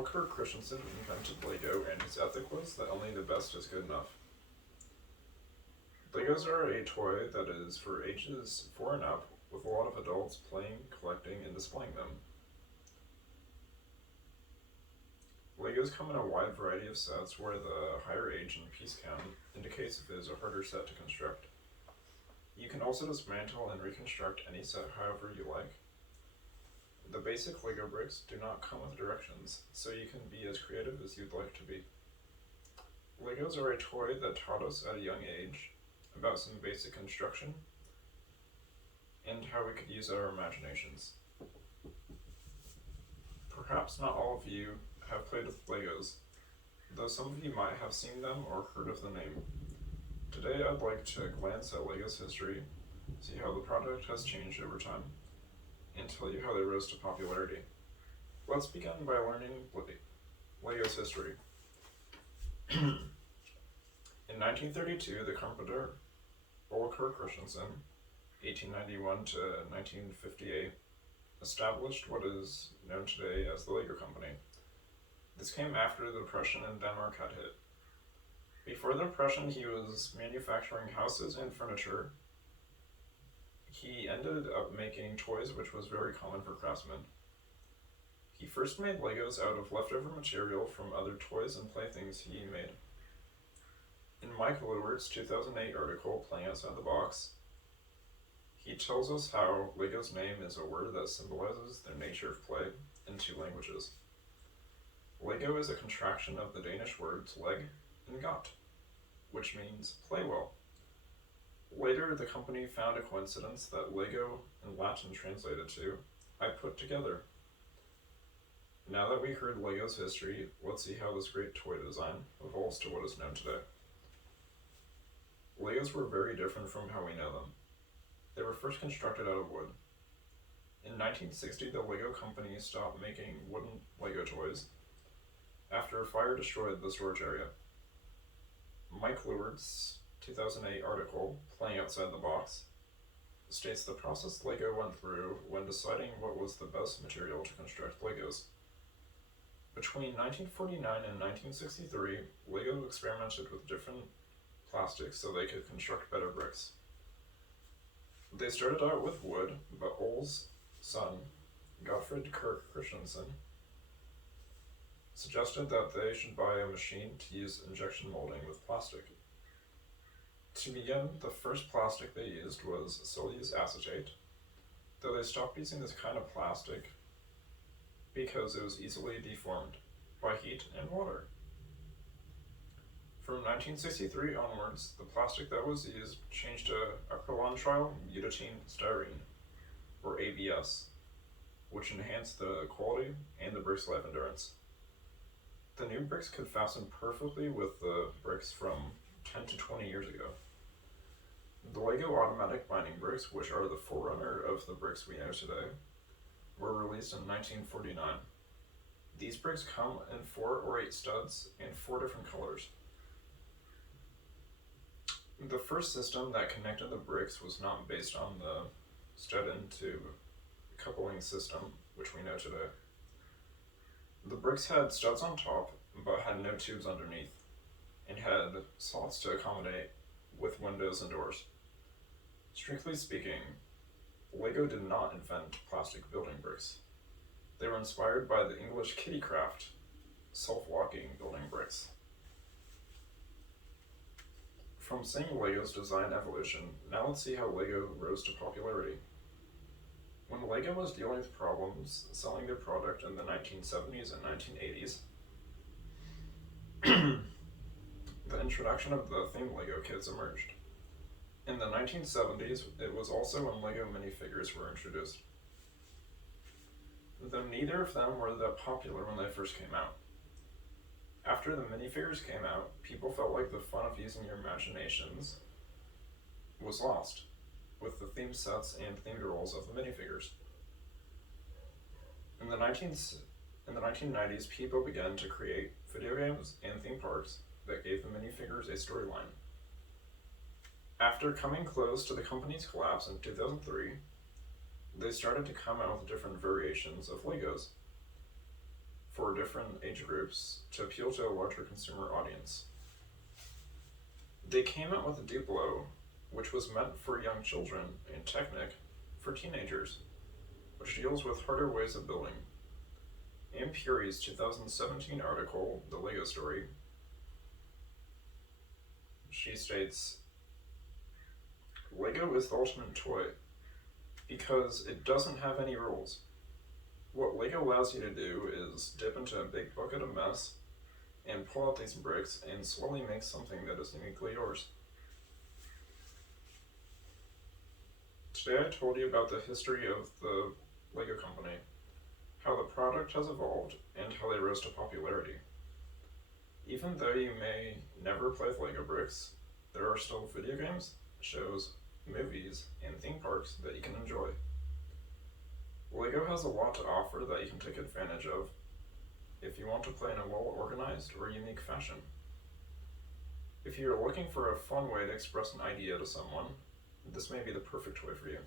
Walker Christensen invented Lego, and his ethic was that only the best is good enough. Legos are a toy that is for ages 4 and up, with a lot of adults playing, collecting, and displaying them. Legos come in a wide variety of sets where the higher age and piece count indicates if it is a harder set to construct. You can also dismantle and reconstruct any set however you like. The basic Lego bricks do not come with directions, so you can be as creative as you'd like to be. Legos are a toy that taught us at a young age about some basic construction and how we could use our imaginations. Perhaps not all of you have played with Legos, though some of you might have seen them or heard of the name. Today I'd like to glance at Lego's history, see how the product has changed over time, and tell you how they rose to popularity. Let's begin by learning Lego's history. In 1932, the carpenter Walker Christensen, 1891 to 1958, established what is known today as the Lego Company. This came after the Depression in Denmark had hit. Before the Depression, he was manufacturing houses and furniture. He ended up making toys, which was very common for craftsmen. He first made Legos out of leftover material from other toys and playthings he made. In Mike Lewart's 2008 article, Playing Outside the Box, he tells us how Lego's name is a word that symbolizes the nature of play in 2 languages. Lego is a contraction of the Danish words leg and got, which means play well. Later, the company found a coincidence that Lego in Latin translated to I put together. Now that we heard Lego's history, let's see how this great toy design evolves to what is known today. Legos were very different from how we know them. They were first constructed out of wood. In 1960, the Lego company stopped making wooden Lego toys after a fire destroyed the storage area. Mike Lewart's 2008 article, Playing Outside the Box, states the process Lego went through when deciding what was the best material to construct Legos. Between 1949 and 1963, Lego experimented with different plastics so they could construct better bricks. They started out with wood, but Ole's son, Gottfried Kirk Christensen, suggested that they should buy a machine to use injection molding with plastic. To begin, the first plastic they used was cellulose acetate, though they stopped using this kind of plastic because it was easily deformed by heat and water. From 1963 onwards, the plastic that was used changed to acrylonitrile butadiene styrene, or ABS, which enhanced the quality and the brick's life endurance. The new bricks could fasten perfectly with the bricks from 10 to 20 years ago. The Lego automatic binding bricks, which are the forerunner of the bricks we know today, were released in 1949. These bricks come in 4 or 8 studs and 4 different colors. The first system that connected the bricks was not based on the stud-into coupling system, which we know today. The bricks had studs on top, but had no tubes underneath, and had slots to accommodate with windows and doors. Strictly speaking, Lego did not invent plastic building bricks. They were inspired by the English kitty craft, self-locking building bricks. From seeing Lego's design evolution, now let's see how Lego rose to popularity. When Lego was dealing with problems selling their product in the 1970s and 1980s, the introduction of the theme Lego kits emerged. In the 1970s, it was also when Lego minifigures were introduced, though neither of them were that popular when they first came out. After the minifigures came out, people felt like the fun of using your imaginations was lost with the theme sets and themed roles of the minifigures. In the 1990s, people began to create video games and theme parks that gave the minifigures a storyline. After coming close to the company's collapse in 2003, they started to come out with different variations of Legos. for different age groups to appeal to a larger consumer audience. They came out with a Duplo, which was meant for young children, and Technic for teenagers, which deals with harder ways of building. In Puri's 2017 article, The Lego Story, she states, Lego is the ultimate toy because it doesn't have any rules. What Lego allows you to do is dip into a big bucket of mess and pull out these bricks and slowly make something that is uniquely yours. Today I told you about the history of the Lego company, how the product has evolved, and how they rose to popularity. Even though you may never play with Lego bricks, there are still video games, shows, movies, and theme parks that you can enjoy. Lego has a lot to offer that you can take advantage of if you want to play in a well-organized or unique fashion. If you're looking for a fun way to express an idea to someone, this may be the perfect toy for you.